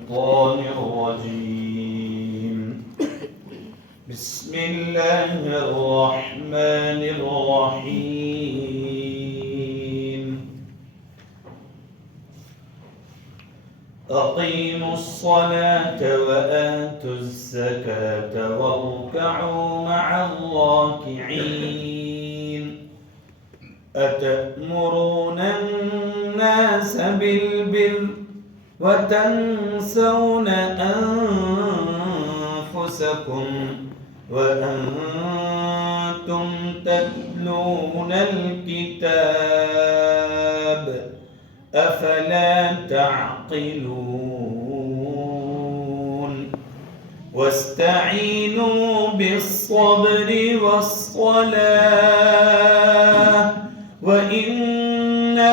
الشيطان الرجيم بسم الله الرحمن الرحيم أقيموا الصلاة وآتوا الزكاة واركعوا مع الراكعين أتأمرون الناس بالبر وتنسون أنفسكم وأنتم تتلون الكتاب أفلا تعقلون واستعينوا بالصبر والصلاة وإنها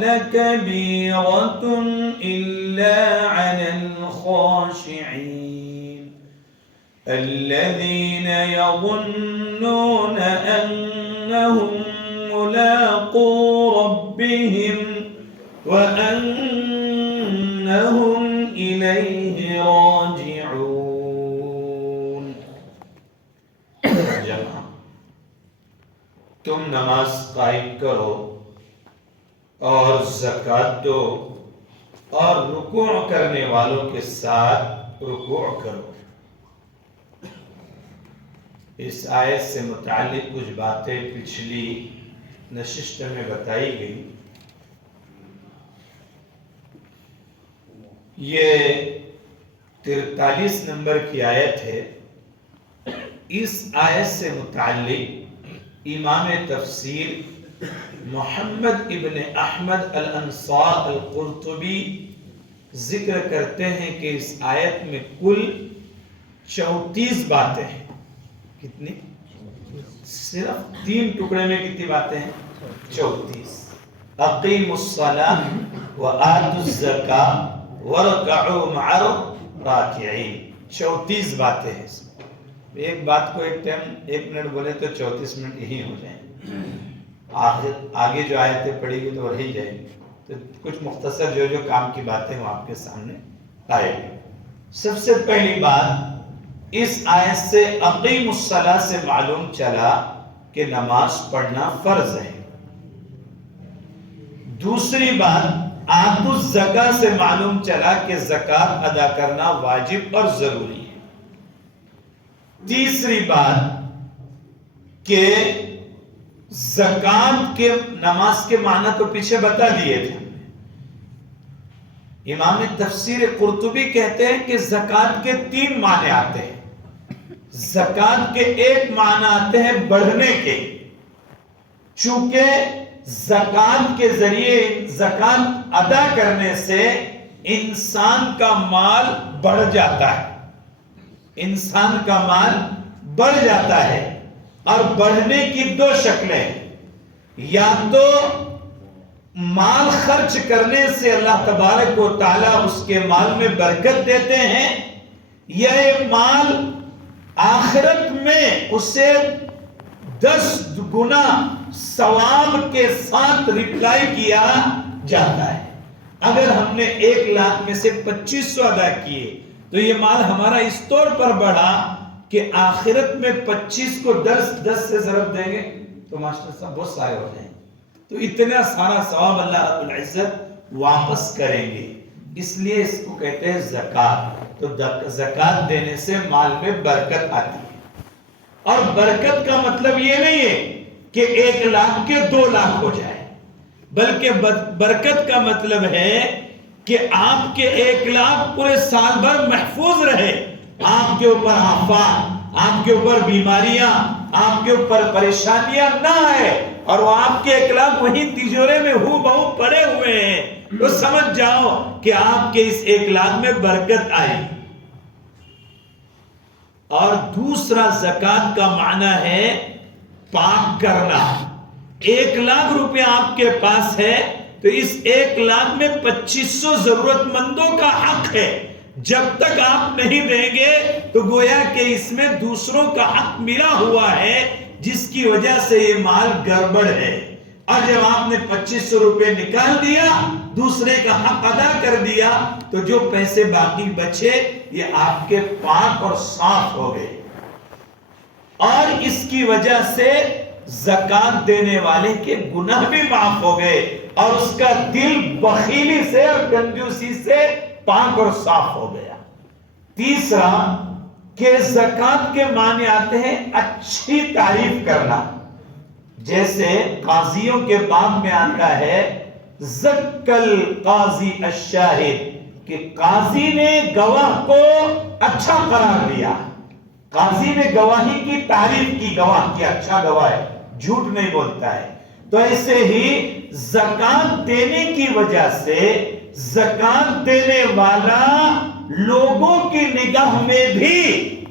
لكبيرة إلا على الخاشعين الذين يظنون أنهم ملاقو ربهم وأنهم إليه راجعون. تم نماز قائم کرو اور زکات دو اور رکوع کرنے والوں کے ساتھ رکوع کرو. اس آیت سے متعلق کچھ باتیں پچھلی نشست میں بتائی گئی. یہ 43 نمبر کی آیت ہے. اس آیت سے متعلق امام تفسیر محمد ابن احمد الانصار القرطبی ذکر کرتے ہیں کہ اس آیت میں کل 34 باتیں ہیں. کتنی؟ صرف 3 ٹکڑے میں کتنی باتیں ہیں؟ 34. اقیموا الصلاۃ وآتوا الزکاۃ وارکعوا مع الراکعین. 34 باتیں ہیں. ایک بات کو ایک ٹائم 1 منٹ بولے تو 34 منٹ یہی ہو جائیں. آگے جو آیتیں پڑھی گئی تو رہ جائیں گی. تو کچھ مختصر جو کام کی باتیں وہ آپ کے سامنے آئے گی. سب سے پہلی بات اس آیت سے اقیم الصلاۃ سے معلوم چلا کہ نماز پڑھنا فرض ہے. دوسری بات آتوا الزکاۃ سے معلوم چلا کہ زکات ادا کرنا واجب اور ضروری ہے. تیسری بات کہ زکات کے نماز کے معنی تو پیچھے بتا دیے تھے. امام تفسیر قرطبی کہتے ہیں کہ زکات کے 3 معنی آتے ہیں. زکات کے ایک معنی آتے ہیں بڑھنے کے، چونکہ زکات کے ذریعے زکات ادا کرنے سے انسان کا مال بڑھ جاتا ہے. انسان کا مال بڑھ جاتا ہے اور بڑھنے کی 2 شکلیں ہیں. یا تو مال خرچ کرنے سے اللہ تبارک و تعالی اس کے مال میں برکت دیتے ہیں، یا یہ مال آخرت میں اسے 10 گنا ثواب کے ساتھ ریپلائی کیا جاتا ہے. اگر ہم نے 1 لاکھ میں سے 2500 ادا کیے تو یہ مال ہمارا اس طور پر بڑھا کہ آخرت میں 25 کو 10 سے ضرب دیں گے تو ماسٹر صاحب بہت سارے ہو جائیں گے. تو اتنا سارا ثواب اللہ رب العزت واپس کریں گے. اس لیے اس کو کہتے ہیں زکات. تو زکات دینے سے مال میں برکت آتی ہے. اور برکت کا مطلب یہ نہیں ہے کہ 1 لاکھ کے 2 لاکھ ہو جائے، بلکہ برکت کا مطلب ہے کہ آپ کے 1 لاکھ پورے سال بھر محفوظ رہے. آپ کے اوپر آفات، آپ کے اوپر بیماریاں، آپ کے اوپر پریشانیاں نہ آئے اور وہ آپ کے 1 لاکھ وہیں تجورے میں ہو بہو پڑے ہوئے ہیں. تو سمجھ جاؤ کہ آپ کے اس 1 لاکھ میں برکت آئی. اور دوسرا زکات کا معنی ہے پاک کرنا. 1 لاکھ روپے آپ کے پاس ہے تو اس 1 لاکھ میں 2500 ضرورت مندوں کا حق ہے. جب تک آپ نہیں دیں گے تو گویا کہ اس میں دوسروں کا حق ملا ہوا ہے، جس کی وجہ سے یہ مال گڑبڑ ہے. اور جب آپ نے 2500 روپے نکال دیا، دوسرے کا حق ادا کر دیا، تو جو پیسے باقی بچے یہ آپ کے پاک اور صاف ہو گئے، اور اس کی وجہ سے زکات دینے والے کے گناہ بھی معاف ہو گئے، اور اس کا دل بخیلی سے اور کنجوسی سے پاک اور صاف ہو گیا۔ تیسرا کہ زکات کے معنی آتے ہیں اچھی تعریف کرنا، جیسے قاضیوں کے باب میں آتا ہے زکل قاضی الشاہد، کہ قاضی نے گواہ کو اچھا قرار دیا، قاضی نے گواہی کی تعریف کی، گواہ کی اچھا گواہ ہے، جھوٹ نہیں بولتا ہے۔ تو ایسے ہی زکات دینے کی وجہ سے زکات دینے والا لوگوں کی نگاہ میں بھی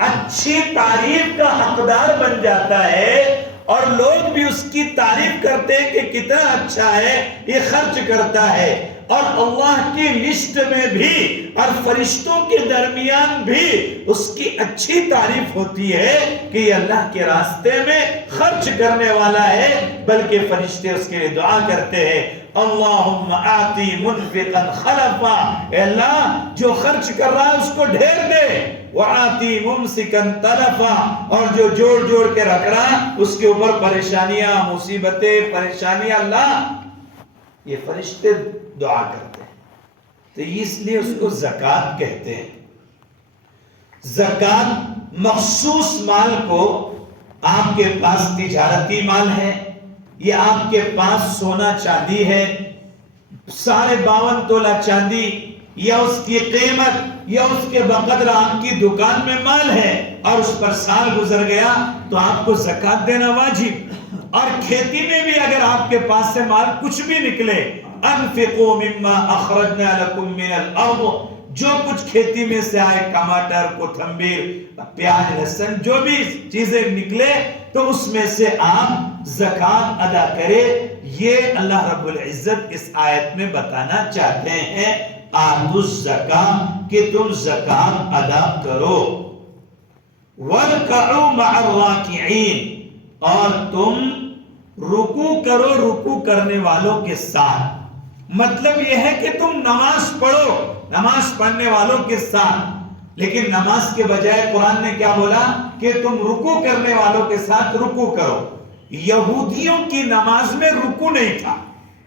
اچھی تعریف کا حقدار بن جاتا ہے، اور لوگ بھی اس کی تعریف کرتے ہیں کہ کتنا اچھا ہے، یہ خرچ کرتا ہے، اور اللہ کی لسٹ میں بھی اور فرشتوں کے درمیان بھی اس کی اچھی تعریف ہوتی ہے کہ یہ اللہ کے راستے میں خرچ کرنے والا ہے، بلکہ فرشتے اس کے لیے دعا کرتے ہیں، اللہم آتی منفقا خلفا، اے اللہ جو خرچ کر رہا ہے اس کو ڈھیر دے، وآتی ممسکا تلفا، اور جو جوڑ جوڑ کے رکھ رہا ہے اس کے اوپر پریشانیاں، مصیبتیں، پریشانیاں، اللہ یہ فرشتے دعا کرتے ہیں، تو اس لیے اس کو زکات کہتے ہیں۔ زکات مخصوص مال کو، آپ کے پاس تجارتی مال ہے یا آپ کے پاس سونا چاندی ہے، 52 تولہ چاندی یا اس کی قیمت یا اس کے بقدر آپ کی دکان میں مال ہے، اور اس پر سال گزر گیا تو آپ کو زکات دینا واجب۔ اور کھیتی میں بھی اگر آپ کے پاس سے مال کچھ بھی نکلے، انفقوا مما اخرجنا لکم من الارض، جو کچھ کھیتی میں سے آئے، ٹماٹر، کوتھمبیر، پیاز، لہسن، جو بھی چیزیں نکلے تو اس میں سے آپ زکات ادا کرے۔ یہ اللہ رب العزت اس آیت میں بتانا چاہتے ہیں، آتوا الزکاۃ، کہ تم زکات ادا کرو۔ وَارْكَعُوا مَعَ الرَّاكِعِينَ، اور تم رکوع کرو رکوع کرنے والوں کے ساتھ۔ مطلب یہ ہے کہ تم نماز پڑھو نماز پڑھنے والوں کے ساتھ، لیکن نماز کے بجائے قرآن نے کیا بولا کہ تم رکوع کرنے والوں کے ساتھ رکوع کرو۔ یہودیوں کی نماز میں رکوع نہیں تھا،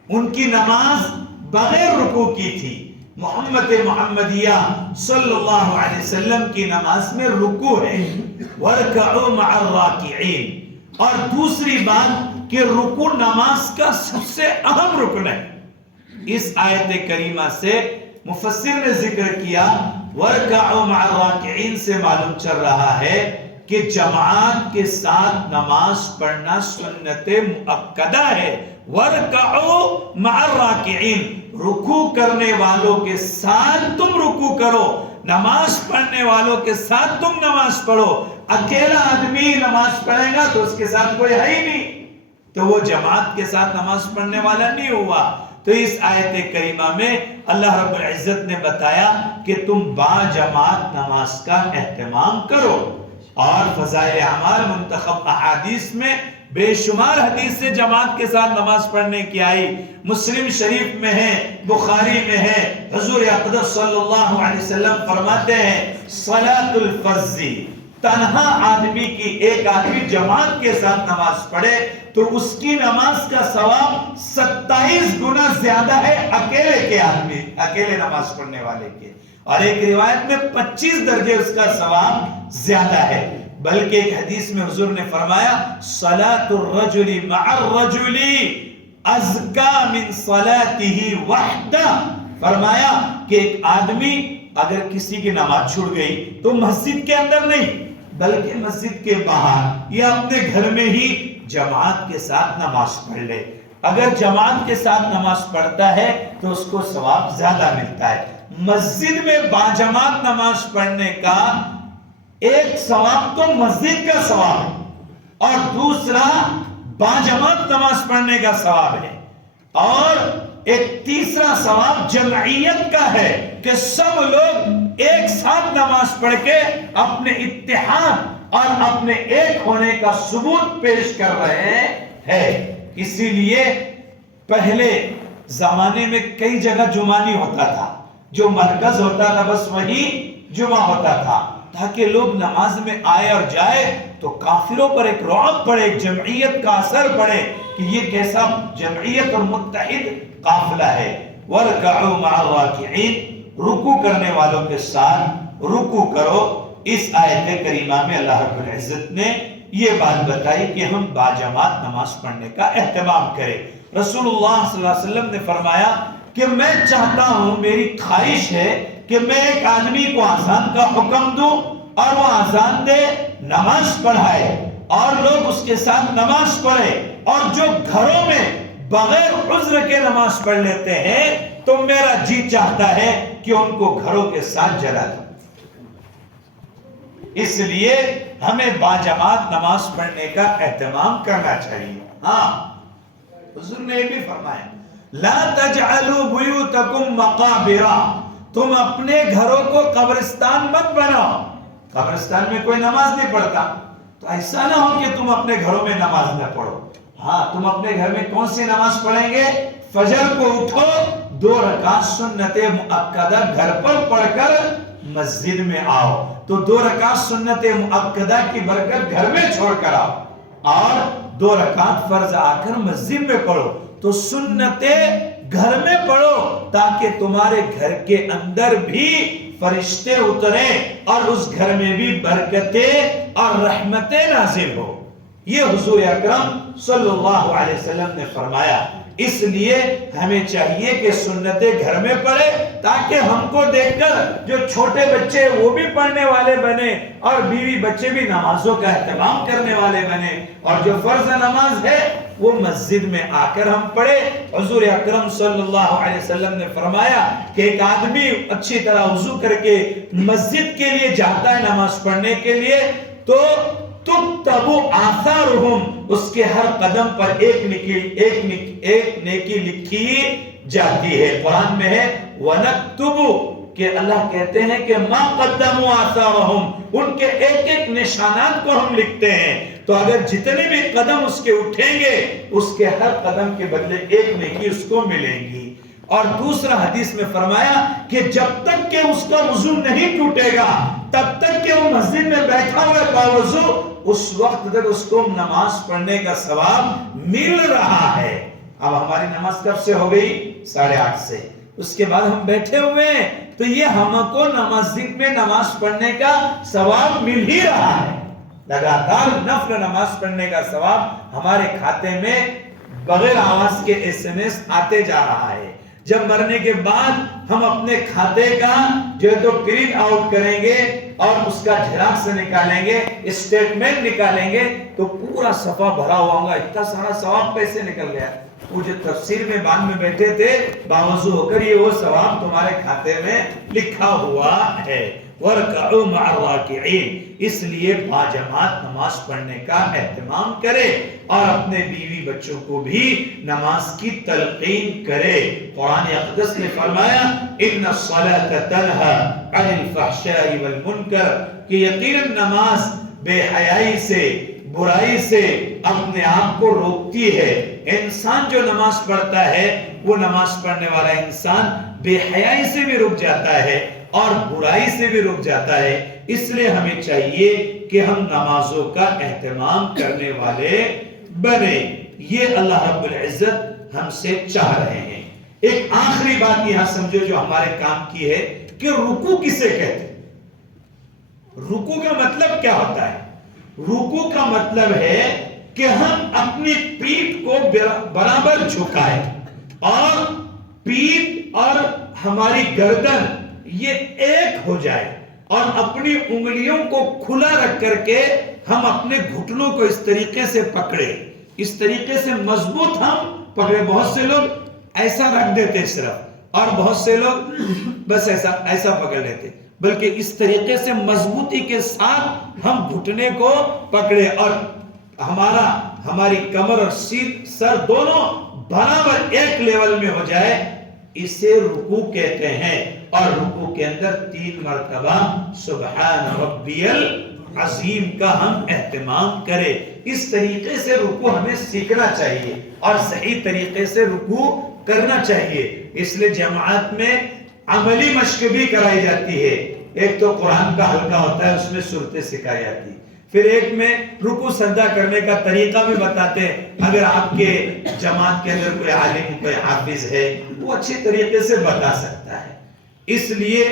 ان کی نماز بغیر رکوع کی تھی۔ محمدیہ صلی اللہ علیہ وسلم کی نماز میں رکوع ہے، وَارْكَعُوا مَعَ الرَّاكِعِينَ۔ اور دوسری بات کہ رکوع نماز کا سب سے اہم رکن ہے۔ اس آیت کریمہ سے مفسر نے ذکر کیا وَارْكَعُوا مَعَ الرَّاكِعِينَ سے معلوم چل رہا ہے کہ جماعت کے ساتھ نماز پڑھنا سنت مؤکدہ ہے۔ وَارْكَعُوا مَعَ الرَّاكِعِينَ، رکوع کرنے والوں کے ساتھ تم رکوع کرو، نماز پڑھنے والوں کے ساتھ تم نماز پڑھو۔ اکیلا آدمی نماز پڑھے گا تو اس کے ساتھ کوئی ہے ہی نہیں، تو وہ جماعت کے ساتھ نماز پڑھنے والا نہیں ہوا۔ تو اس آیت کریمہ میں اللہ رب العزت نے بتایا کہ تم با جماعت نماز کا اہتمام کرو۔ اور فضائل اعمال منتخب احادیث میں بے شمار حدیث سے جماعت کے ساتھ نماز پڑھنے کی آئی، مسلم شریف میں ہے، بخاری میں ہے۔ حضور اقدس صلی اللہ علیہ وسلم فرماتے ہیں صلاۃ الفرض، تنہا آدمی کی، ایک آدمی جماعت کے ساتھ نماز پڑھے تو اس کی نماز کا ثواب 27 گنا زیادہ ہے اکیلے نماز پڑھنے والے کے، اور ایک روایت میں 25 درجے اس کا ثواب زیادہ ہے۔ بلکہ ایک حدیث میں حضور نے فرمایا صلاۃ الرجل مع الرجل ازکا من صلاتہ وحدہ، فرمایا کہ ایک آدمی اگر کسی کی نماز چھوٹ گئی تو مسجد کے اندر نہیں بلکہ مسجد کے باہر یا اپنے گھر میں ہی جماعت کے ساتھ نماز پڑھ لے۔ اگر جماعت کے ساتھ نماز پڑھتا ہے تو اس کو ثواب زیادہ ملتا ہے۔ مسجد میں باجماعت نماز پڑھنے کا ایک ثواب تو مسجد کا ثواب ہے، اور دوسرا باجماعت نماز پڑھنے کا ثواب ہے، اور ایک تیسرا ثواب جمعیت کا ہے کہ سب لوگ ایک ساتھ نماز پڑھ کے اپنے اتحاد اور اپنے ایک ہونے کا ثبوت پیش کر رہے ہیں۔ اسی لیے پہلے زمانے میں کئی جگہ جمعہ نہیں ہوتا تھا، جو مرکز ہوتا تھا بس وہی جمعہ ہوتا تھا، تاکہ لوگ نماز میں آئے اور جائے تو کافروں پر ایک رعب پڑے، ایک جمعیت کا اثر پڑے کہ یہ کیسا جمعیت اور متحد قافلہ ہے۔ وَارْكَعُوا مَعَ الرَّاكِعِينَ، رکوع کرنے والوں کے ساتھ رکوع کرو۔ اس آیت کریمہ میں اللہ رب العزت نے یہ بات بتائی کہ ہم باجماعت نماز پڑھنے کا اہتمام کریں۔ رسول اللہ صلی اللہ علیہ وسلم نے فرمایا کہ میں چاہتا ہوں، میری خواہش ہے کہ میں ایک آدمی کو اذان کا حکم دوں اور وہ اذان دے، نماز پڑھائے اور لوگ اس کے ساتھ نماز پڑھے، اور جو گھروں میں بغیر عذر کے نماز پڑھ لیتے ہیں تو میرا جی چاہتا ہے کہ ان کو گھروں کے ساتھ جلا دوں۔ اس لیے ہمیں باجماعت نماز پڑھنے کا اہتمام کرنا چاہیے۔ ہاں، حضور نے یہ بھی فرمایا لا تجعلوا بیوتکم مقابرا، تم اپنے گھروں کو قبرستان مت بناؤ۔ قبرستان میں کوئی نماز نہیں پڑھتا تو ایسا نہ ہو کہ تم اپنے گھروں میں نماز نہ پڑھو۔ ہاں، تم اپنے گھر میں کون سی نماز پڑھیں گے؟ فجر کو اٹھو، 2 رکعت سنت مؤکدہ گھر پر پڑھ کر مسجد میں آؤ، تو 2 رکعت سنت مؤکدہ کی برکت گھر میں چھوڑ کر آؤ، اور 2 رکعت فرض آ کر مسجد میں پڑھو۔ تو سنتیں گھر میں پڑھو تاکہ تمہارے گھر کے اندر بھی فرشتے اتریں اور اس گھر میں بھی برکتیں اور رحمتیں نازل ہو۔ یہ حضور اکرم صلی اللہ علیہ وسلم نے فرمایا۔ اس لیے ہمیں چاہیے کہ سنتیں گھر میں پڑھے تاکہ ہم کو دیکھ کر جو چھوٹے بچے وہ بھی پڑھنے والے بنے، اور بیوی بچے بھی نمازوں کا اہتمام کرنے والے بنے، اور جو فرض نماز ہے وہ مسجد میں آ کر ہم پڑھے۔ حضور اکرم صلی اللہ علیہ وسلم نے فرمایا کہ ایک آدمی اچھی طرح وضو کر کے مسجد کے لیے جاتا ہے نماز پڑھنے کے لیے، تو تُكْتَبُ آثَارُهُمْ، اس کے ہر قدم پر ایک نیکی لکھی جاتی ہے۔ قرآن میں ہے وَنَكْتُبُ، کہ اللہ کہتے ہیں کہ مَا قَدَّمُوا آثَارَهُمْ، ان کے ایک ایک نشانات کو ہم لکھتے ہیں۔ تو اگر جتنے بھی قدم اس کے اٹھیں گے اس کے ہر قدم کے بدلے ایک نیکی اس کو ملے گی۔ اور دوسرا حدیث میں فرمایا کہ جب تک کہ اس کا وضو نہیں ٹوٹے گا تب تک کہ وہ مسجد میں بیٹھا ہوا ہے باوضو، اس وقت تک اس کو نماز پڑھنے کا ثواب مل رہا ہے۔ اب ہماری نماز کب سے ہو گئی؟ 8:30 سے، اس کے بعد ہم بیٹھے ہوئے ہیں، تو یہ ہم کو مسجد میں نماز پڑھنے کا ثواب مل ہی رہا ہے۔ لگاتار نفل نماز پڑھنے کا ثواب ہمارے کھاتے میں بغیر آواز کے SMS آتے جا رہا ہے۔ جب مرنے کے بعد ہم اپنے کھاتے کا جو ہے تو پرنٹ آؤٹ کریں گے اور اس کا جھراکس نکالیں گے، اسٹیٹمنٹ نکالیں گے، تو پورا صفحہ بھرا ہوا ہوگا، اتنا سارا ثواب کیسے نکل گیا؟ وہ جو تفسیر میں بعد میں بیٹھے تھے باوضو ہو کر، یہ وہ ثواب تمہارے کھاتے میں لکھا ہوا ہے۔ وَارْكَعُوا مَعَ الرَّاكِعِينَ، اس لیے باجماعت نماز پڑھنے کا اہتمام کرے اور اپنے بیوی بچوں کو بھی نماز کی تلقین کرے۔ قرآن اقدس نے فرمایا اِنَّ الصَّلَاةَ تَنْهَى عَنِ الْفَحْشَاءِ وَالْمُنْكَرِ، کہ یقیناً نماز بے حیائی سے، برائی سے اپنے آپ کو روکتی ہے۔ انسان جو نماز پڑھتا ہے، وہ نماز پڑھنے والا انسان بے حیائی سے بھی رک جاتا ہے اور برائی سے بھی رک جاتا ہے۔ اس لیے ہمیں چاہیے کہ ہم نمازوں کا اہتمام کرنے والے بنے۔ یہ اللہ رب العزت ہم سے چاہ رہے ہیں۔ ایک آخری بات یہاں سمجھو جو ہمارے کام کی ہے کہ رکوع کسے کہتے ہیں؟ رکوع کا مطلب کیا ہوتا ہے؟ رکوع کا مطلب ہے کہ ہم اپنی پیٹھ کو برابر جھکائیں اور پیٹھ اور ہماری گردن یہ ایک ہو جائے، اور اپنی انگلیوں کو کھلا رکھ کر کے ہم اپنے گھٹنوں کو اس طریقے سے پکڑے، اس طریقے سے مضبوط ہم پکڑے۔ بہت سے لوگ ایسا رکھ دیتے صرف، اور بہت سے لوگ بس ایسا پکڑ لیتے، بلکہ اس طریقے سے مضبوطی کے ساتھ ہم گھٹنے کو پکڑے اور ہماری کمر اور سر دونوں برابر ایک لیول میں ہو جائے، اسے رکوع کہتے ہیں۔ اور رکوع کے اندر 3 مرتبہ سبحان ربی عظیم کا ہم اہتمام کریں. اس طریقے سے رکوع ہمیں سیکھنا چاہیے اور صحیح طریقے سے رکوع کرنا چاہیے. اس لیے جماعت میں عملی مشق بھی کرائی جاتی ہے. ایک تو قرآن کا حلقہ ہوتا ہے، اس میں صورتیں سکھائی جاتی، پھر ایک میں رکوع سجدہ کرنے کا طریقہ بھی بتاتے ہیں. اگر آپ کے جماعت کے اندر کوئی عالم کوئی حافظ ہے وہ اچھی طریقے سے بتا سکتا ہے. اس لیے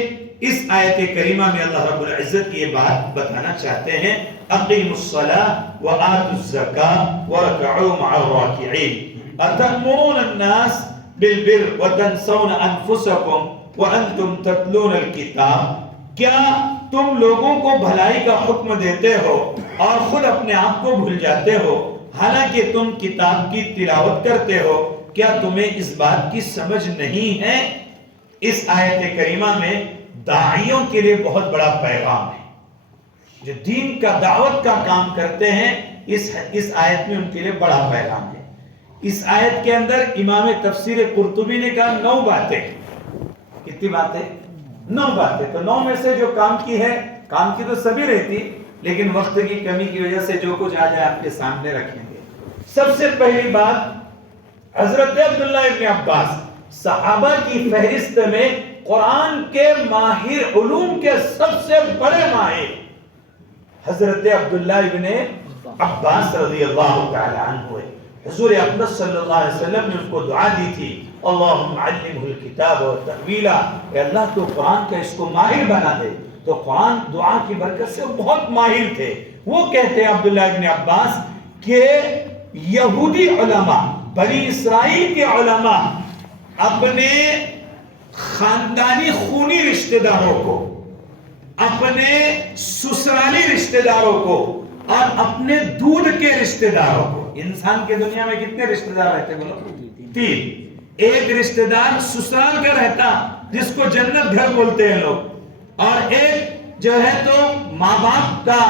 اس آیت کریمہ میں اللہ رب العزت یہ بات بتانا چاہتے ہیں اقیموا الصلاة وآتوا الزکاة وارکعوا مع الراکعین اتأمرون الناس بالبر وتنسون انفسکم وانتم تتلون الکتاب. کیا تم لوگوں کو بھلائی کا حکم دیتے ہو اور خود اپنے آپ کو بھول جاتے ہو حالانکہ تم کتاب کی تلاوت کرتے ہو؟ کیا تمہیں اس بات کی سمجھ نہیں ہے؟ اس آیت کریمہ میں داعیوں کے لیے بہت بڑا پیغام ہے. جو دین کا دعوت کا کام کرتے ہیں اس آیت میں ان کے لیے بڑا پیغام ہے. اس آیت کے اندر امام تفسیر قرطبی نے کہا 9 باتیں. کتنی باتیں؟ 9 باتیں. تو 9 میں سے جو کام کی ہے، کام کی تو سبھی رہتی لیکن وقت کی کمی کی وجہ سے جو کچھ آ جائے آپ کے سامنے رکھیں گے. سب سے پہلی بات حضرت عبداللہ ابن عباس صحابہ کی فہرست میں قرآن کے ماہر، علوم کے سب سے بڑے ماہر حضرت عبداللہ ابن عباس رضی اللہ تعالی عنہ ہوئے. حضور اقدس صلی اللہ علیہ وسلم نے ان کو دعا دی تھی اللہم علمہ الکتاب و تأویلا، اے اللہ تو قرآن کا اس کو ماہر بنا دے. تو قرآن دعا کی برکت سے بہت ماہر تھے. وہ کہتے ہیں عبداللہ ابن عباس کہ یہودی علماء، بنی اسرائیل کے علماء اپنے خاندانی خونی رشتہ داروں کو، اپنے سسرالی رشتہ داروں کو اور اپنے دودھ کے رشتہ داروں کو. انسان کے دنیا میں کتنے رشتہ دار رہتے بولو؟ 3. ایک رشتہ دار سسرال کا رہتا جس کو جنت گھر بولتے ہیں لوگ، اور ایک جو ہے تو ماں باپ کا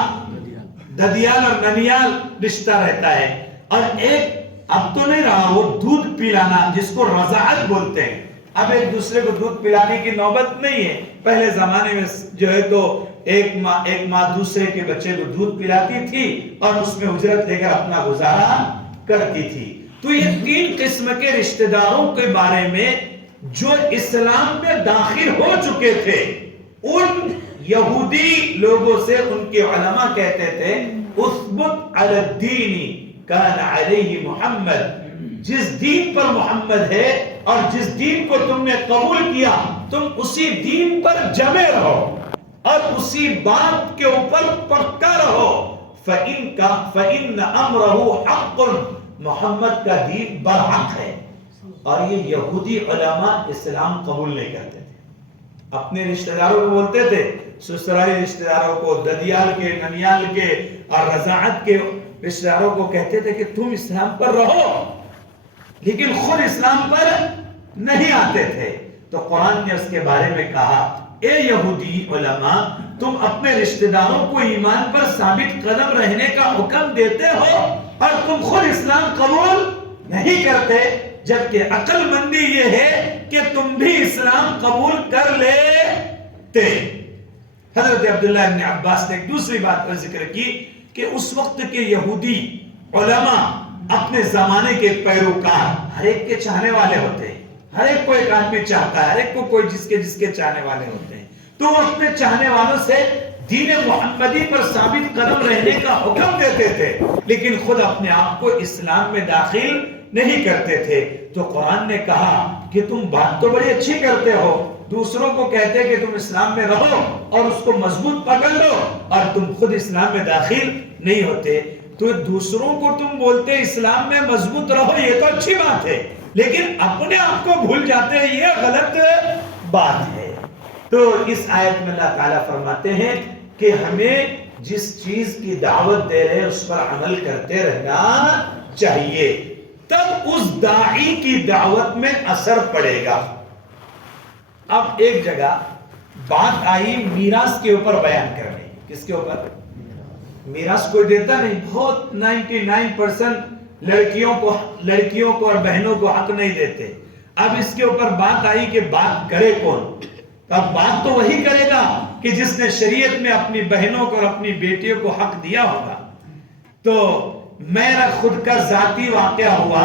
ددیال اور ننیال رشتہ رہتا ہے، اور ایک اب تو نہیں رہا وہ دودھ پلانا جس کو رضاعت بولتے ہیں. اب ایک دوسرے کو دودھ پلانے کی نوبت نہیں ہے. پہلے زمانے میں جو ہے تو ایک ماں دوسرے کے بچے کو دودھ پلاتی تھی اور اس میں اجرت لے کر اپنا گزارا کرتی تھی. تو یہ 3 قسم کے رشتہ داروں کے بارے میں جو اسلام میں داخل ہو چکے تھے، ان یہودی لوگوں سے ان کے علماء کہتے تھے اثبت علی الدین کان علیہ محمد، جس دین پر محمد ہے اور جس دین کو تم نے قبول کیا تم اسی دین پر جمے رہو اور اسی بات کے اوپر پکا رہو. فَإِنَّ أَمْرَهُ حَقٌّ، محمد کا دین برحق ہے. اور یہ یہودی علماء اسلام قبول نہیں کرتے تھے. اپنے رشتہ داروں کو بولتے تھے، سسرالی رشتہ داروں کو، ددیال کے، ننیال کے اور رضاعت کے رشتہ داروں کو کہتے تھے کہ تم اسلام پر رہو، لیکن خود اسلام پر نہیں آتے تھے. تو قرآن نے اس کے بارے میں کہا اے یہودی علماء، تم اپنے رشتہ داروں کو ایمان پر ثابت قدم رہنے کا حکم دیتے ہو اور تم خود اسلام قبول نہیں کرتے، جبکہ عقل مندی یہ ہے کہ تم بھی اسلام قبول کر لیتے. حضرت عبداللہ ابن عباس نے ایک دوسری بات کا ذکر کی کہ اس وقت کے یہودی علماء اپنے زمانے کے پیروکار، ہر ایک کے چاہنے والے ہوتے ہیں، ہر ایک کو ایک آدمی چاہتا ہے، ہر ایک کو کوئی جس کے چاہنے والے ہوتے ہیں. تو وہ اپنے چاہنے والوں سے دین محمدی پر ثابت قدم رہنے کا حکم دیتے تھے، لیکن خود اپنے آپ کو اسلام میں داخل نہیں کرتے تھے. تو قرآن نے کہا کہ تم بات تو بڑی اچھی کرتے ہو، دوسروں کو کہتے کہ تم اسلام میں رہو اور اس کو مضبوط پکڑ لو، اور تم خود اسلام میں داخل نہیں ہوتے. تو دوسروں کو تم بولتے اسلام میں مضبوط رہو، یہ تو اچھی بات ہے، لیکن اپنے آپ کو بھول جاتے ہیں، یہ غلط بات ہے. تو اس آیت میں اللہ تعالیٰ فرماتے ہیں کہ ہمیں جس چیز کی دعوت دے رہے ہیں اس پر عمل کرتے رہنا چاہیے، تب اس داعی کی دعوت میں اثر پڑے گا. اب ایک جگہ بات آئی میراث کے اوپر بیان کرنے. کس کے اوپر؟ میراث کوئی دیتا نہیں، بہت 99% لڑکیوں کو اور بہنوں کو حق نہیں دیتے. اب اس کے اوپر بات آئی کہ بات کرے کون؟ اب بات تو وہی کرے گا کہ جس نے شریعت میں اپنی بہنوں کو اور اپنی بیٹیوں کو حق دیا ہوگا. تو میرا خود کا ذاتی واقعہ ہوا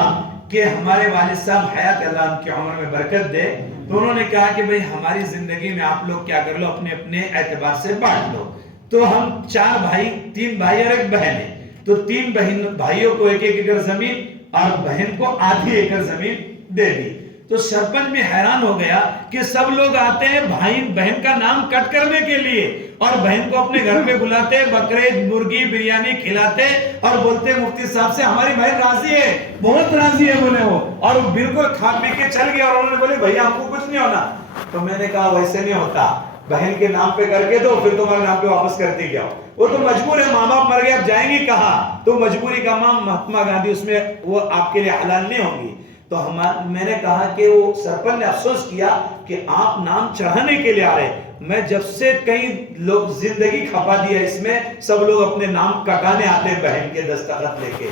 کہ ہمارے والد صاحب حیات، اللہ ان کی عمر میں برکت دے، تو انہوں نے کہا کہ بھئی ہماری زندگی میں آپ لوگ کیا کر لو، اپنے اپنے اعتبار سے بانٹ لو. تو ہم 4 بھائی، 3 بھائی اور 1 بہن ہے. تو 3 بھائیوں کو 1 ایکڑ زمین اور بہن کو آدھی ایکڑ زمین دے دی. تو سرپنچ بھی حیران ہو گیا کہ سب لوگ آتے ہیں بھائی بہن کا نام کٹ کرنے کے لیے، اور بہن کو اپنے گھر پہ بلاتے، بکرے مرغی بریانی کھلاتے اور بولتے مفتی صاحب سے ہماری بہن راضی ہے، بہت راضی ہے بولے وہ، اور وہ بالکل کھا پی کے چل گیا. اور انہوں نے بولے بھیا ہم کو کچھ نہیں ہونا. تو میں نے کہا ویسے نہیں ہوتا، بہن کے نام پہ کر کے دو، پھر تمہارے نام پہ واپس کرتے کیا ہو. وہ تو مجبور ہے، ماں باپ مر گئے اب جائیں گی کہاں، تو مجبوری کا ماں مہاتما گاندھی اس میں وہ آپ کے لیے حلال نہیں ہوں گی. تو میں نے کہا کہ وہ سرپنچ نے افسوس کیا کہ آپ نام چڑھانے کے لیے آ رہے، میں جب سے کئی لوگ زندگی کھپا دیا اس میں، سب لوگ اپنے نام کٹانے آتے بہن کے دستخط لے کے.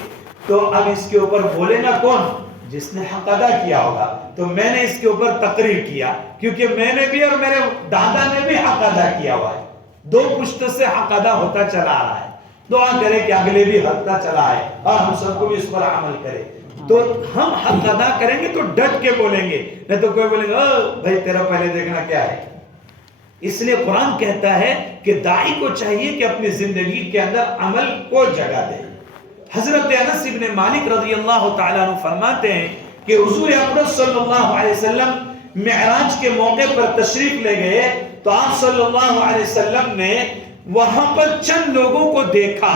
تو اب اس کے اوپر بولے گا کون؟ جس نے حق ادا کیا ہوگا. تو میں نے اس کے اوپر تقریر کیا، کیونکہ میں نے بھی اور میرے دادا نے بھی حق ادا کیا ہوا ہے، 2 پشتوں سے حق ادا ہوتا چلا آ رہا ہے. دعا کرے کہ اگلے بھی ہوتا چلا آئے اور ہم سب کو بھی اس پر عمل کرے. تو ہم حق ادا کریں گے تو ڈٹ کے بولیں گے، نہیں تو کوئی بولے گا بھائی تیرا پہلے دیکھنا کیا ہے. اس لیے قرآن کہتا ہے کہ داعی کو چاہیے کہ اپنی زندگی کے اندر عمل کو جگہ دے. حضرت انس ابن مالک رضی اللہ تعالیٰ عنہ فرماتے ہیں کہ حضور اکرم صلی اللہ علیہ وسلم معراج کے موقع پر تشریف لے گئے، تو آپ صلی اللہ علیہ وسلم نے وہاں پر چند لوگوں کو دیکھا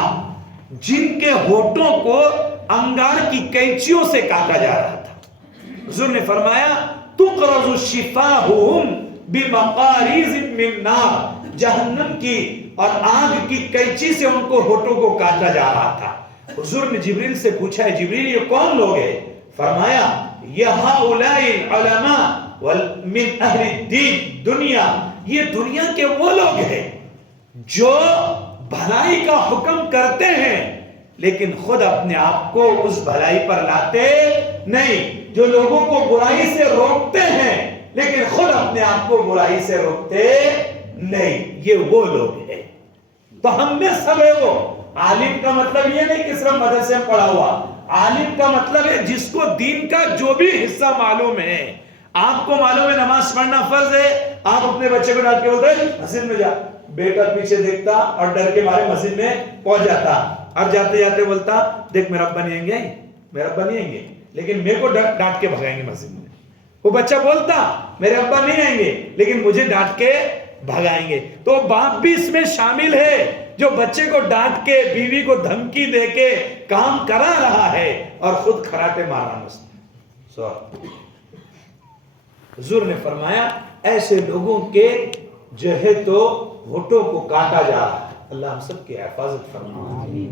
جن کے ہونٹوں کو انگار کی کینچیوں سے کاٹا جا رہا تھا. حضور نے فرمایا تقرض شفاہم بمقاریض من نار، جہنم کی اور آگ کی کینچی سے ان کو ہونٹوں کو کاٹا جا رہا تھا. حضور نے جبریل سے پوچھا ہے جبریل یہ کون لوگ ہیں؟ فرمایا یہ ہؤلاء العلماء من اہل الدین دنیا، یہ دنیا کے وہ لوگ ہیں جو بھلائی کا حکم کرتے ہیں لیکن خود اپنے آپ کو اس بھلائی پر لاتے نہیں، جو لوگوں کو برائی سے روکتے ہیں لیکن خود اپنے آپ کو برائی سے روکتے نہیں، یہ وہ لوگ ہیں. تو ہم میں سب ہے وہ. عالم کا مطلب یہ نہیں کہ صرف مدرسے میں پڑھا ہوا، عالم کا مطلب ہے جس کو دین کا جو بھی حصہ معلوم ہے. آپ کو معلوم ہے نماز پڑھنا فرض ہے، آپ اپنے بچے کو ڈانٹ کے بولتے ہیں مسجد میں جا، بیٹا پیچھے دیکھتا اور ڈر کے مارے مسجد میں پہنچ جاتا، اور جاتے جاتے بولتا دیکھ میرا ابا نہیں آئیں گے، میرا ابا نہیں آئیں گے، لیکن میرے کو ڈانٹ کے بھگائیں گے مسجد میں. وہ بچہ بولتا میرے ابا نہیں آئیں گے لیکن مجھے ڈانٹ کے بھگائیں گے. تو باپ بھی اس میں شامل ہے جو بچے کو ڈانٹ کے، بیوی کو دھمکی دے کے کام کرا رہا ہے اور خود کھراٹے مار رہا ہے. حضور نے فرمایا ایسے لوگوں کے جو ہے تو ہونٹوں کو کاٹا جا رہا ہے. اللہ ہم سب کی حفاظت فرمائے،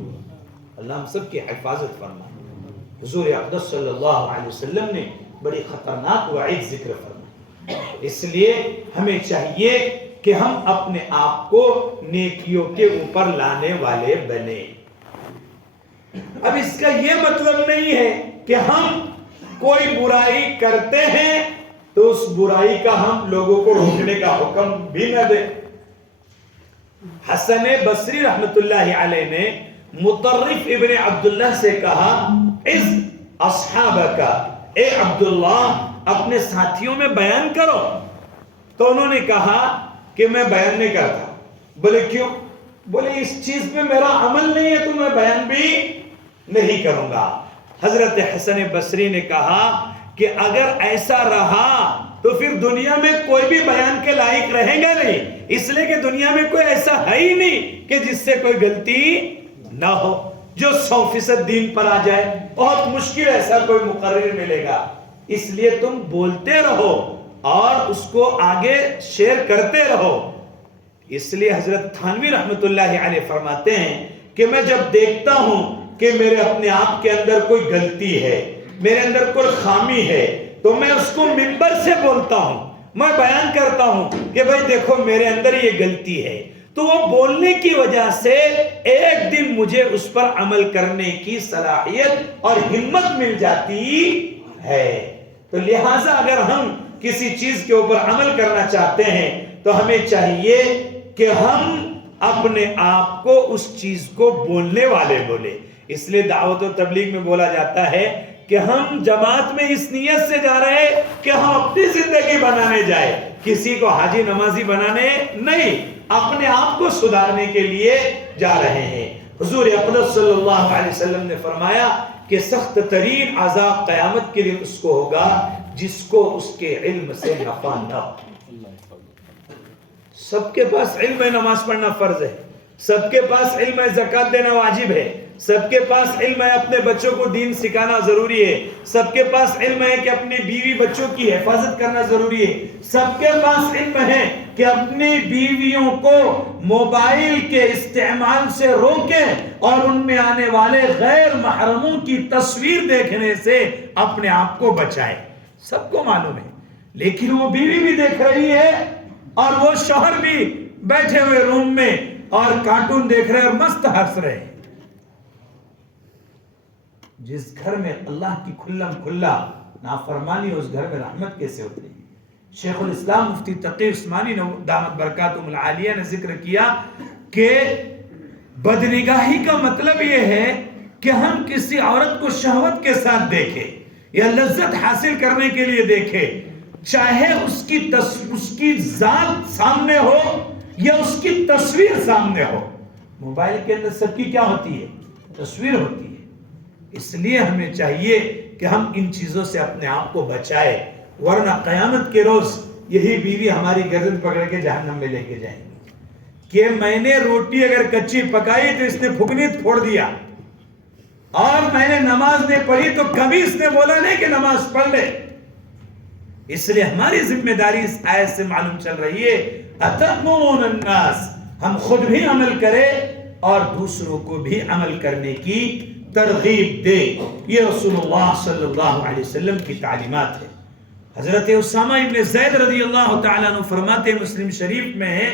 اللہ ہم سب کی حفاظت فرمائے. حضور اقدس صلی اللہ علیہ وسلم نے بڑی خطرناک وعید ذکر فرمائی. اس لیے ہمیں چاہیے کہ ہم اپنے آپ کو نیکیوں کے اوپر لانے والے بنے. اب اس کا یہ مطلب نہیں ہے کہ ہم کوئی برائی کرتے ہیں تو اس برائی کا ہم لوگوں کو روکنے کا حکم بھی نہ دیں. حسن بصری رحمت اللہ علیہ نے مطرف ابن عبداللہ سے کہا اذ اصحابک، اے عبداللہ اپنے ساتھیوں میں بیان کرو. تو انہوں نے کہا کہ میں بیان نہیں کرتا. بولے کیوں؟ بولے اس چیز پہ میرا عمل نہیں ہے تو میں بیان بھی نہیں کروں گا. حضرت حسن بصری نے کہا کہ اگر ایسا رہا تو پھر دنیا میں کوئی بھی بیان کے لائق رہے گا نہیں، اس لیے کہ دنیا میں کوئی ایسا ہے ہی نہیں کہ جس سے کوئی غلطی نہ ہو، جو 100% دین پر آ جائے. بہت مشکل ایسا کوئی مقرر ملے گا. اس لیے تم بولتے رہو اور اس کو آگے شیئر کرتے رہو. اس لیے حضرت تھانوی رحمت اللہ علیہ فرماتے ہیں کہ میں جب دیکھتا ہوں کہ میرے اپنے آپ کے اندر کوئی غلطی ہے، میرے اندر کوئی خامی ہے، تو میں اس کو منبر سے بولتا ہوں، میں بیان کرتا ہوں کہ بھائی دیکھو میرے اندر یہ غلطی ہے. تو وہ بولنے کی وجہ سے ایک دن مجھے اس پر عمل کرنے کی صلاحیت اور ہمت مل جاتی ہے. تو لہٰذا اگر ہم کسی چیز کے اوپر عمل کرنا چاہتے ہیں تو ہمیں چاہیے کہ ہم اپنے آپ کو اس چیز کو بولنے والے بولے. اس لیے دعوت و تبلیغ میں بولا جاتا ہے کہ ہم جماعت میں اس نیت سے جا رہے ہیں کہ ہم اپنی زندگی بنانے جائے، کسی کو حاجی نمازی بنانے نہیں، اپنے آپ کو سدھارنے کے لیے جا رہے ہیں. حضور اقدس صلی اللہ علیہ وسلم نے فرمایا کہ سخت ترین عذاب قیامت کے لیے اس کو ہوگا جس کو اس کے علم سے نفع نہ ہو. سب کے پاس علم ہے نماز پڑھنا فرض ہے، سب کے پاس علم ہے زکوٰۃ دینا واجب ہے، سب کے پاس علم ہے اپنے بچوں کو دین سکھانا ضروری ہے، سب کے پاس علم ہے کہ اپنی بیوی بچوں کی حفاظت کرنا ضروری ہے، سب کے پاس علم ہے کہ اپنی بیویوں کو موبائل کے استعمال سے روکیں اور ان میں آنے والے غیر محرموں کی تصویر دیکھنے سے اپنے آپ کو بچائیں. سب کو معلوم ہے، لیکن وہ بیوی بھی دیکھ رہی ہے اور وہ شوہر بھی بیٹھے ہوئے روم میں اور کارٹون دیکھ رہے اور مست ہنس رہے. جس گھر میں اللہ کی کھلم کھلا نافرمانی، اس گھر میں رحمت کیسے ہوتی ہے؟ شیخ الاسلام مفتی تقی عثمانی نے دامت برکاتہم العالیہ نے ذکر کیا کہ بدنگاہی کا مطلب یہ ہے کہ ہم کسی عورت کو شہوت کے ساتھ دیکھیں یا لذت حاصل کرنے کے لیے دیکھیں، چاہے اس کی ذات سامنے ہو یا اس کی تصویر سامنے ہو. موبائل کے اندر سب کی کیا ہوتی ہے؟ تصویر ہوتی ہے. اس لیے ہمیں چاہیے کہ ہم ان چیزوں سے اپنے آپ کو بچائے، ورنہ قیامت کے روز یہی بیوی ہماری گردن پکڑ کے جہنم میں لے کے جائیں گی کہ میں نے روٹی اگر کچی پکائی تو اس نے پھگنی پھوڑ دیا، اور میں نے نماز نہیں پڑھی تو کبھی اس نے بولا نہیں کہ نماز پڑھ لے. اس لیے ہماری ذمہ داری اس آیت سے معلوم چل رہی ہے اتأمرون الناس، ہم خود بھی عمل کریں اور دوسروں کو بھی عمل کرنے کی ترغیب دے. یہ رسول اللہ صلی اللہ علیہ وسلم کی تعلیمات ہے. حضرت اسامہ ابن زید رضی اللہ تعالیٰ عنہ فرماتے ہیں، مسلم شریف میں ہے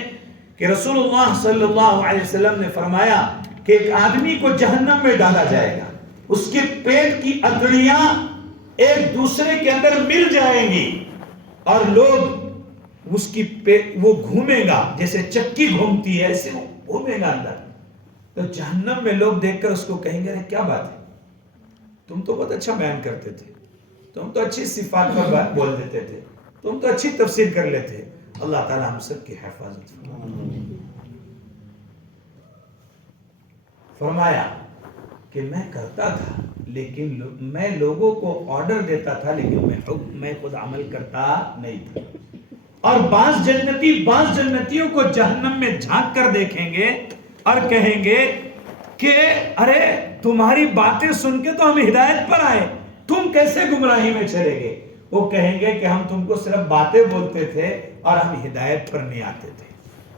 کہ رسول اللہ صلی اللہ علیہ وسلم نے فرمایا کہ ایک آدمی کو جہنم میں ڈالا جائے گا، اس کے پیٹ کی اتڑیاں ایک دوسرے کے اندر مل جائیں گی اور لوگ اس کی وہ گھومے گا جیسے چکی گھومتی ہے، ایسے وہ گھومے گا اندر. تو جہنم میں لوگ دیکھ کر اس کو کہیں گے کیا بات ہے، تم تو بہت اچھا بیان کرتے تھے، تم تو اچھی صفات پر بات بول دیتے تھے، تم تو اچھی تفسیر کر لیتے. اللہ تعالی ہم سب کی حفاظت فرمایا کہ میں کرتا تھا لیکن میں لوگوں کو آرڈر دیتا تھا لیکن میں خود عمل کرتا نہیں تھا. اور بعض جنتیوں کو جہنم میں جھانک کر دیکھیں گے اور کہیں گے کہ ارے تمہاری باتیں سن کے تو ہم ہدایت پر آئے، تم کیسے گمراہی میں چلے گئے؟ وہ کہیں گے کہ ہم تم کو صرف باتیں بولتے تھے اور ہم ہدایت پر نہیں آتے تھے.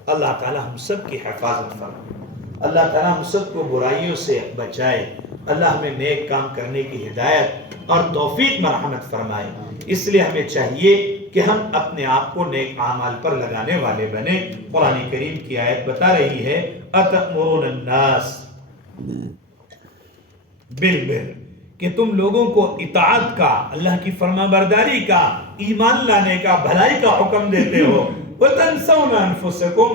اللہ تعالی ہم سب کی حفاظت فرمائے، اللہ تعالی ہم سب کو برائیوں سے بچائے، اللہ ہمیں نیک کام کرنے کی ہدایت اور توفیق مرحمت فرمائے. اس لیے ہمیں چاہیے کہ ہم اپنے آپ کو نیک اعمال پر لگانے والے بنے. قرآن کریم کی آیت بتا رہی ہے اتأمرون الناس بالبر، کہ تم لوگوں کو اطاعت کا، اللہ کی فرما برداری کا، ایمان لانے کا، بھلائی کا حکم دیتے ہو. وتنسون انفسکم،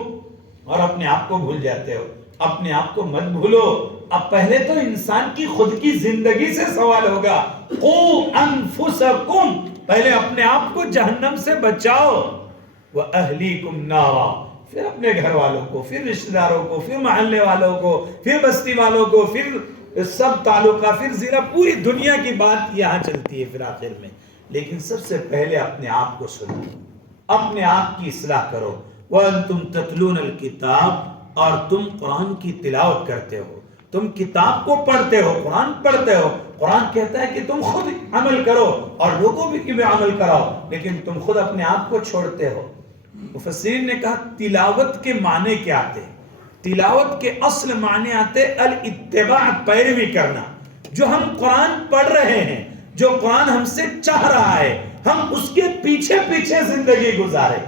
اور اپنے آپ کو بھول جاتے ہو. اپنے آپ کو مت بھولو. اب پہلے تو انسان کی خود کی زندگی سے سوال ہوگا. قوا انفسکم، پہلے اپنے آپ کو جہنم سے بچاؤ. واہلیکم نارا، پھر اپنے گھر والوں کو، پھر رشتہ داروں کو، پھر محلے والوں کو، پھر بستی والوں کو، پھر سب تعلقہ، پھر زیرہ پوری دنیا کی بات یہاں چلتی ہے پھر آخر میں. لیکن سب سے پہلے اپنے آپ کو سنو، اپنے آپ کی اصلاح کرو. وانتم تتلون الکتاب، اور تم قرآن کی تلاوت کرتے ہو، تم کتاب کو پڑھتے ہو، قرآن پڑھتے ہو. قرآن کہتا ہے کہ تم خود عمل کرو اور لوگوں بھی عمل کراؤ، لیکن تم خود اپنے آپ کو چھوڑتے ہو. مفسرین نے کہا تلاوت کے معنی کیا آتے ہیں؟ تلاوت کے اصل معنی آتے الاتباع، پیروی کرنا. جو ہم قرآن پڑھ رہے ہیں، جو قرآن ہم سے چاہ رہا ہے، ہم اس کے پیچھے پیچھے زندگی گزارے.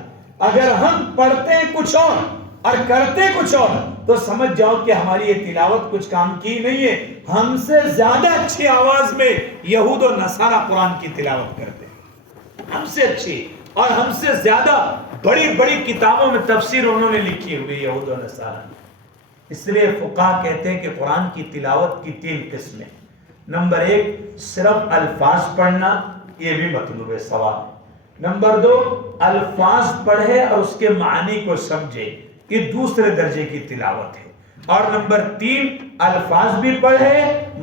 اگر ہم پڑھتے ہیں کچھ اور کرتے کچھ اور تو سمجھ جاؤ کہ ہماری یہ تلاوت کچھ کام کی نہیں ہے. ہم سے زیادہ اچھی آواز میں یہود و نصارہ قرآن کی تلاوت کرتے ہیں، ہم سے اچھی اور ہم سے زیادہ بڑی بڑی کتابوں میں تفسیر انہوں نے لکھی ہوئی یہود و نصارہ نے۔ اس لیے فقہا کہتے ہیں کہ قرآن کی تلاوت کی 3 قسمیں۔ نمبر 1 صرف الفاظ پڑھنا، یہ بھی مطلوب ثواب ہے۔ نمبر 2 الفاظ پڑھے اور اس کے معنی کو سمجھے، یہ دوسرے درجے کی تلاوت ہے۔ اور نمبر 3 الفاظ بھی پڑھے،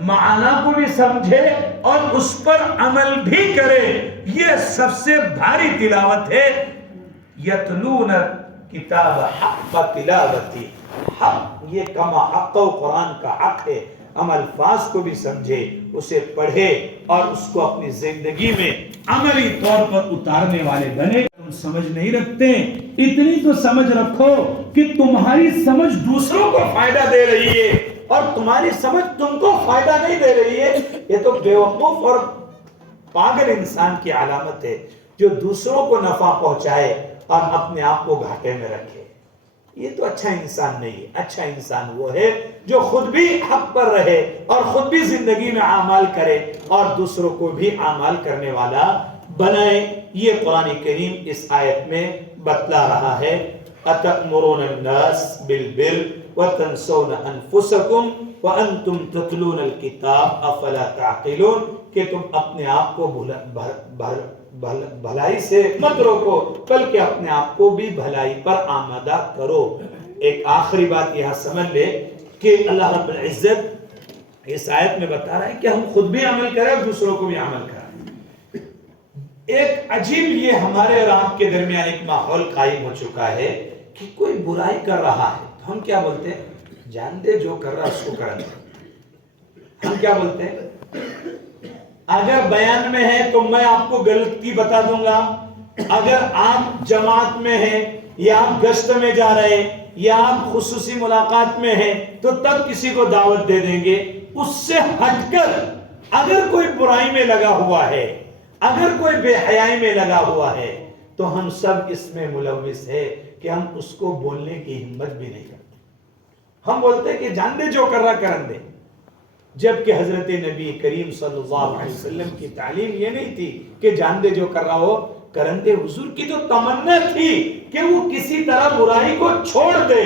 معنی کو بھی سمجھے اور اس پر عمل بھی کرے، یہ سب سے بھاری تلاوت ہے۔ یتلون کتاب حق تلاوتی، حق یہ کما حق و قرآن کا حق ہے، ہم الفاظ کو بھی سمجھے، اسے پڑھے اور اس کو اپنی زندگی میں عملی طور پر اتارنے والے بنے۔ تم سمجھ نہیں رکھتے، اتنی تو سمجھ رکھو کہ تمہاری سمجھ دوسروں کو فائدہ دے رہی ہے اور تمہاری سمجھ تم کو فائدہ نہیں دے رہی ہے۔ یہ تو بیوقوف اور پاگل انسان کی علامت ہے جو دوسروں کو نفع پہنچائے اور اپنے آپ کو گھاٹے میں رکھے۔ یہ تو اچھا انسان نہیں ہے۔ اچھا انسان وہ ہے جو خود بھی حق پر رہے اور خود بھی زندگی میں اعمال کرے اور دوسروں کو بھی اعمال کرنے والا بنائے۔ یہ قرآن کریم اس آیت میں بتلا رہا ہے۔ أَتَأْمُرُونَ النَّاسَ بِالْبِرِّ وَتَنْسَوْنَ أَنفُسَكُمْ وَأَنْتُمْ تَتْلُونَ الْكِتَابَ أَفَلَا تَعْقِلُونَ، کہ تم اپنے آپ کو بھلائی سے مت روکو بلکہ اپنے آپ کو بھی بھلائی پر آمادہ کرو۔ ایک آخری بات یہاں سمجھ لے کہ اللہ رب العزت اس آیت میں بتا رہا ہے کہ ہم خود بھی عمل کریں اور دوسروں کو بھی عمل کریں۔ ایک عجیب یہ ہمارے اور آپ کے درمیان ایک ماحول قائم ہو چکا ہے کہ کوئی برائی کر رہا ہے تو ہم کیا بولتے ہیں؟ جان دے جو کر رہا اس کو کرنے۔ ہم کیا بولتے ہیں؟ اگر بیان میں ہے تو میں آپ کو غلطی بتا دوں گا، اگر آپ جماعت میں ہیں یا آپ گشت میں جا رہے ہیں یا آپ خصوصی ملاقات میں ہیں تو تب کسی کو دعوت دے دیں گے۔ اس سے ہٹ کر اگر کوئی برائی میں لگا ہوا ہے، اگر کوئی بے حیائی میں لگا ہوا ہے تو ہم سب اس میں ملوث ہے کہ ہم اس کو بولنے کی ہمت بھی نہیں کرتے۔ ہم بولتے ہیں کہ جان دے جو کر رہا کرن دے، جبکہ حضرت نبی کریم صلی اللہ علیہ وسلم کی تعلیم یہ نہیں تھی کہ جان دے جو کر رہا ہو کرن دے۔ حضور کی تو تمنا تھی کہ وہ کسی طرح برائی کو چھوڑ دے۔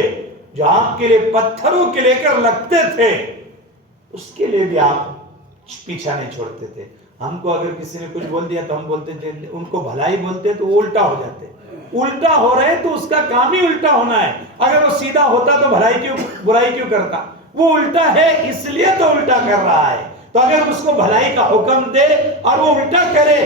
جو آپ کے لیے پتھروں کے لے کر لگتے تھے اس کے لیے بھی آپ پیچھا نہیں چھوڑتے تھے۔ ہم کو اگر کسی نے کچھ بول دیا تو ہم بولتے تھے، ان کو بھلائی بولتے تو وہ الٹا ہو جاتے۔ الٹا ہو رہے تو اس کا کام ہی الٹا ہونا ہے۔ اگر وہ سیدھا ہوتا تو برائی کیوں کرتا؟ وہ الٹا ہے اس لیے تو الٹا کر رہا ہے۔ تو اگر اس کو بھلائی کا حکم دے اور وہ الٹا کرے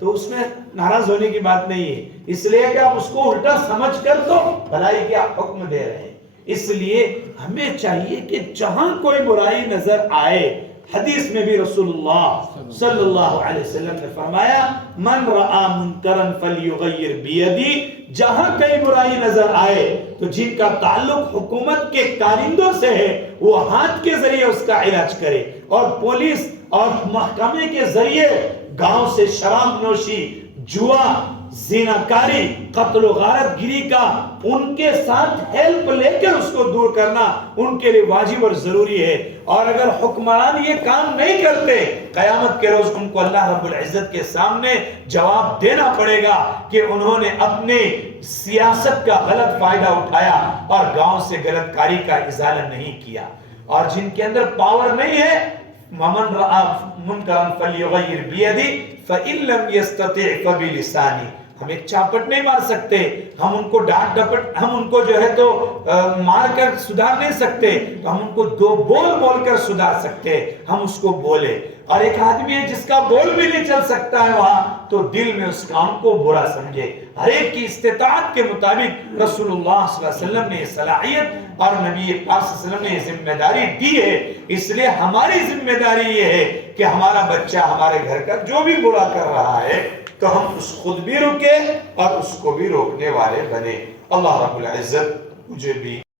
تو اس میں ناراض ہونے کی بات نہیں ہے، اس لیے کہ آپ اس کو الٹا سمجھ کر تو بھلائی کا حکم دے رہے ہیں۔ اس لیے ہمیں چاہیے کہ جہاں کوئی برائی نظر آئے، حدیث میں بھی رسول اللہ صلی اللہ علیہ وسلم نے فرمایا من رآ منکرا فلیغیر بیدی، جہاں کئی برائی نظر آئے تو جن کا تعلق حکومت کے کارندوں سے ہے وہ ہاتھ کے ذریعے اس کا علاج کرے، اور پولیس اور محکمے کے ذریعے گاؤں سے شراب نوشی، جوا، زیناکاری، قتل و غارت گری کا ان کے ساتھ ہیلپ لے کر اس کو دور کرنا ان کے لیے واجب اور ضروری ہے۔ اور اگر حکمران یہ کام نہیں کرتے، قیامت کے روز ان کو اللہ رب العزت کے سامنے جواب دینا پڑے گا کہ انہوں نے اپنے سیاست کا غلط فائدہ اٹھایا اور گاؤں سے غلط کاری کا ازالہ نہیں کیا۔ اور جن کے اندر پاور نہیں ہے، وَمَنْ رَآ مُنْكَرًا فَلْيُغَيِّرْ بِيَدِهِ فَإِن لَّمْ يَسْتَطِعْ فَبِلِسَانِهِ۔ ہم ایک چاپٹ نہیں مار سکتے، ہم ان کو ڈانٹ ڈپٹ، ہم ان کو جو ہے تو مار کر سدھار نہیں سکتے، تو ہم ان کو دو بول بول کر سدھار سکتے، ہم اس کو بولے۔ اور ایک آدمی ہے جس کا بول بھی نہیں چل سکتا ہے وہاں، تو دل میں اس کام کو برا سمجھے۔ ہر ایک کی استطاعت کے مطابق رسول اللہ صلی اللہ علیہ وسلم نے یہ صلاحیت اور نبی پاک صلی اللہ علیہ وسلم نے یہ ذمہ داری دی ہے۔ اس لیے ہماری ذمہ داری یہ ہے کہ ہمارا بچہ ہمارے گھر کا جو بھی برا کر رہا ہے تو ہم اس خود بھی رکے اور اس کو بھی روکنے والے بنے۔ اللہ رب العزت مجھے بھی